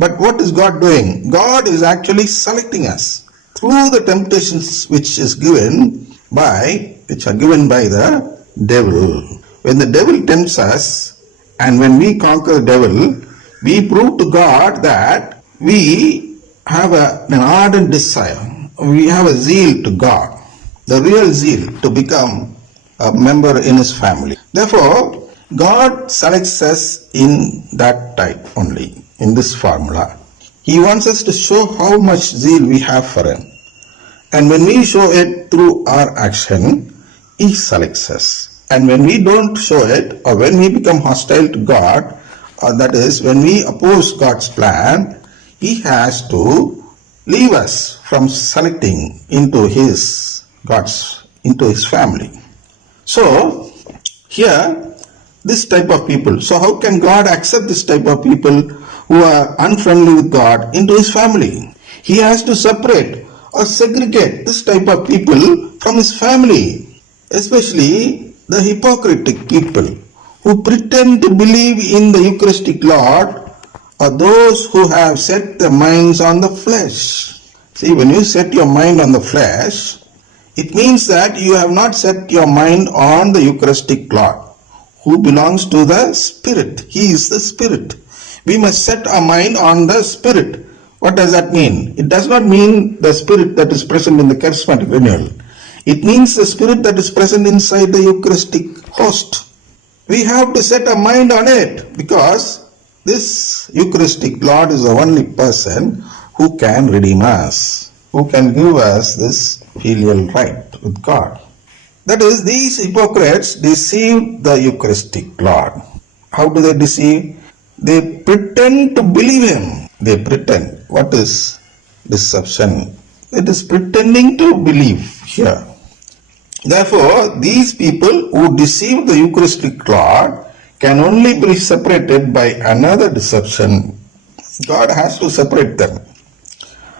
But what is God doing? God is actually selecting us through the temptations which are given by the devil. When the devil tempts us and when we conquer the devil, we prove to God that we have an ardent desire. We have a zeal to God, the real zeal to become a member in His family. Therefore, God selects us in that type only, in this formula. He wants us to show how much zeal we have for Him. And when we show it through our action, He selects us. And when we don't show it, or when we become hostile to God, or that is, when we oppose God's plan, He has to leave us from selecting into His family. So, here, this type of people. So how can God accept this type of people who are unfriendly with God into His family? He has to separate or segregate this type of people from His family, especially the hypocritic people who pretend to believe in the Eucharistic Lord, or those who have set their minds on the flesh. See, when you set your mind on the flesh, it means that you have not set your mind on the Eucharistic Lord, who belongs to the Spirit. He is the Spirit. We must set our mind on the Spirit. What does that mean? It does not mean the Spirit that is present in the charismatic renewal. It means the Spirit that is present inside the Eucharistic host. We have to set our mind on it, because this Eucharistic Lord is the only person who can redeem us, who can give us this filial right with God. That is, these hypocrites deceive the Eucharistic Lord. How do they deceive? They pretend to believe Him. They pretend. What is deception? It is pretending to believe here. Therefore, these people who deceive the Eucharistic Lord can only be separated by another deception. God has to separate them.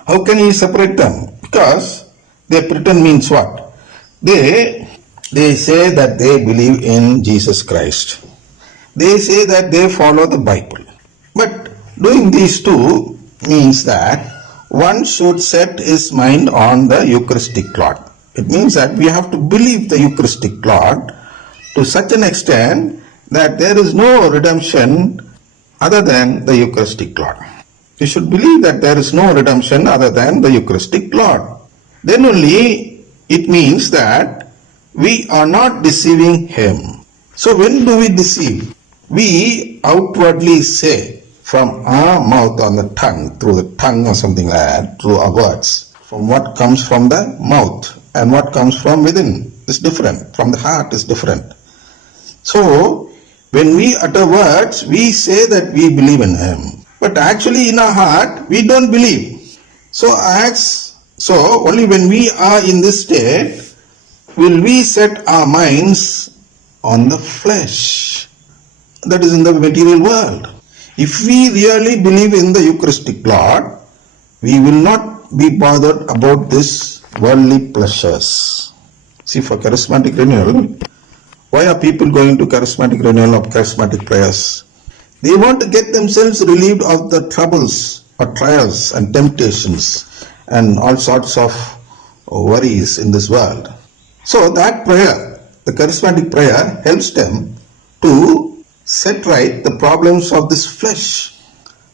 How can He separate them? Because they pretend means what? They say that they believe in Jesus Christ. They say that they follow the Bible. But doing these two means that one should set his mind on the Eucharistic Lord. It means that we have to believe the Eucharistic Lord to such an extent that there is no redemption other than the Eucharistic Lord. We should believe that there is no redemption other than the Eucharistic Lord. Then only it means that we are not deceiving Him. So when do we deceive? We outwardly say from our mouth on the tongue, through the tongue or something like that, through our words, from what comes from the mouth and what comes from within is different. From the heart is different. So when we utter words, we say that we believe in Him. But actually in our heart, we don't believe. So only when we are in this state, will we set our minds on the flesh, that is in the material world. If we really believe in the Eucharistic Lord, we will not be bothered about this worldly pleasures. See, for charismatic renewal, why are people going to charismatic renewal of charismatic prayers? They want to get themselves relieved of the troubles or trials and temptations and all sorts of worries in this world. So that prayer, the charismatic prayer, helps them to set right the problems of this flesh.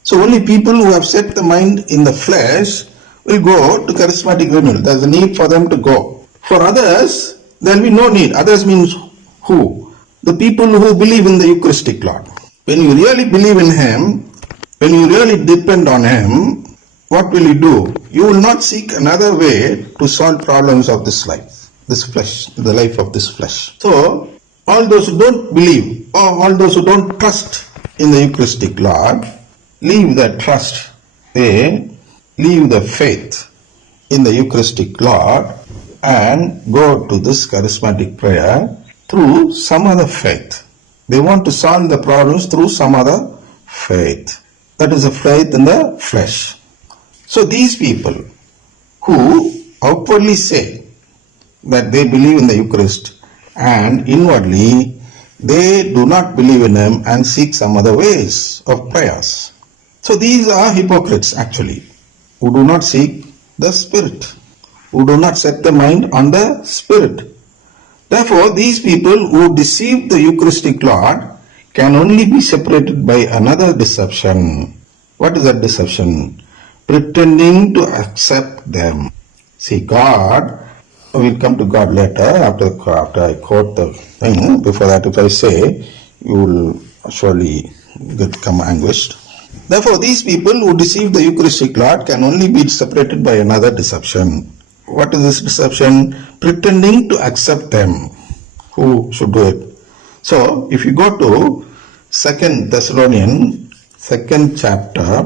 So only people who have set the mind in the flesh will go to charismatic renewal. There is a need for them to go. For others, there will be no need. Others means who? The people who believe in the Eucharistic Lord. When you really believe in Him, when you really depend on Him, what will you do? You will not seek another way to solve problems of this life, this flesh, the life of this flesh. So, all those who don't believe, or all those who don't trust in the Eucharistic Lord, leave their trust, they leave the faith in the Eucharistic Lord and go to this charismatic prayer through some other faith. They want to solve the problems through some other faith. That is a faith in the flesh. So these people who outwardly say that they believe in the Eucharist and inwardly they do not believe in Him and seek some other ways of prayers. So these are hypocrites actually, who do not seek the Spirit, who do not set the mind on the Spirit. Therefore, these people who deceive the Eucharistic Lord can only be separated by another deception. What is that deception? Pretending to accept them. See, God, we'll come to God later after I quote the thing. Before that, if I say, you will surely become anguished. Therefore, these people who deceive the Eucharistic Lord can only be separated by another deception. What is this deception? Pretending to accept them. Who should do it? So, if you go to 2 Thessalonians, 2nd chapter,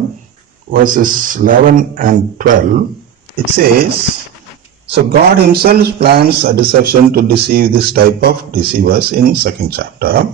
verses 11 and 12, it says, so God himself plans a deception to deceive this type of deceivers in 2nd chapter.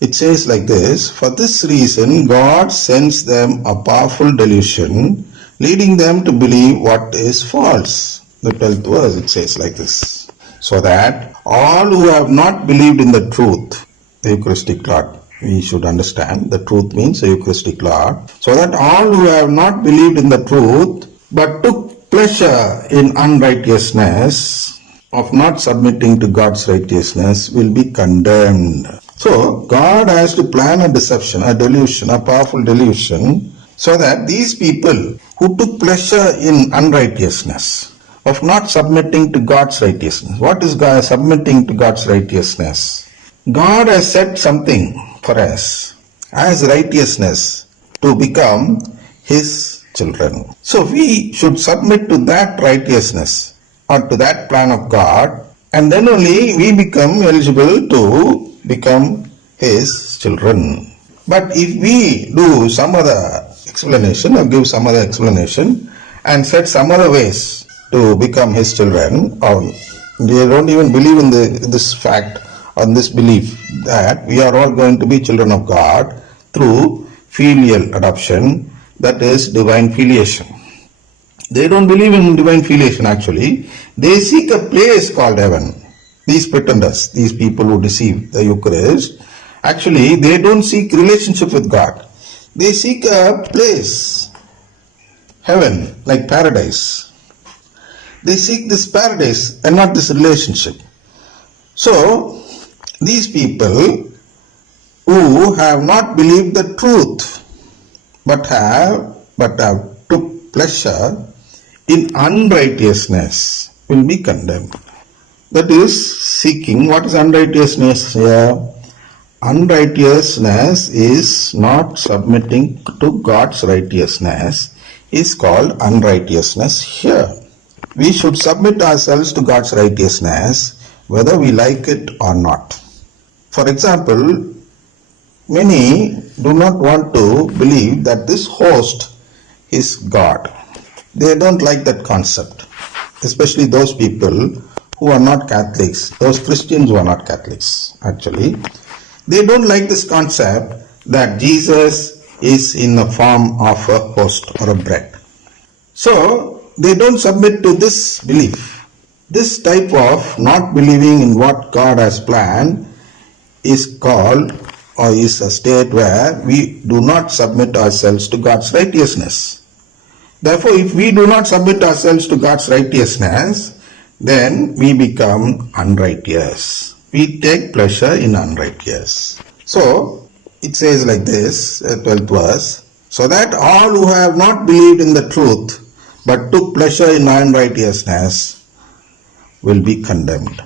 It says like this, for this reason God sends them a powerful delusion, leading them to believe what is false. The 12th verse, it says like this, so that all who have not believed in the truth, the Eucharistic Lord, we should understand the truth means the Eucharistic Lord, so that all who have not believed in the truth but took pleasure in unrighteousness, of not submitting to God's righteousness, will be condemned. So God has to plan a deception, a delusion, a powerful delusion, so that these people who took pleasure in unrighteousness, of not submitting to God's righteousness. What is God submitting to God's righteousness? God has set something for us as righteousness to become his children. So we should submit to that righteousness or to that plan of God, and then only we become eligible to become his children. But if we do some other explanation or give some other explanation and set some other ways to become his children, or they don't even believe in this fact or this belief that we are all going to be children of God through filial adoption, that is divine filiation. They don't believe in divine filiation actually. They seek a place called heaven. These pretenders, these people who deceive the Eucharist, actually they don't seek relationship with God. They seek a place, heaven, like paradise. They seek this paradise and not this relationship. So, these people who have not believed the truth, but have took pleasure in unrighteousness, will be condemned. That is seeking. What is unrighteousness here? Unrighteousness is not submitting to God's righteousness, is called unrighteousness here. We should submit ourselves to God's righteousness whether we like it or not. For example, many do not want to believe that this host is God. They don't like that concept, especially those people who are not Catholics, those Christians who are not Catholics actually. They don't like this concept that Jesus is in the form of a host or a bread. So, they don't submit to this belief. This type of not believing in what God has planned is called, or is a state where we do not submit ourselves to God's righteousness. Therefore, if we do not submit ourselves to God's righteousness, then we become unrighteous. We take pleasure in unrighteous. So, it says like this, 12th verse, so that all who have not believed in the truth but took pleasure in unrighteousness will be condemned.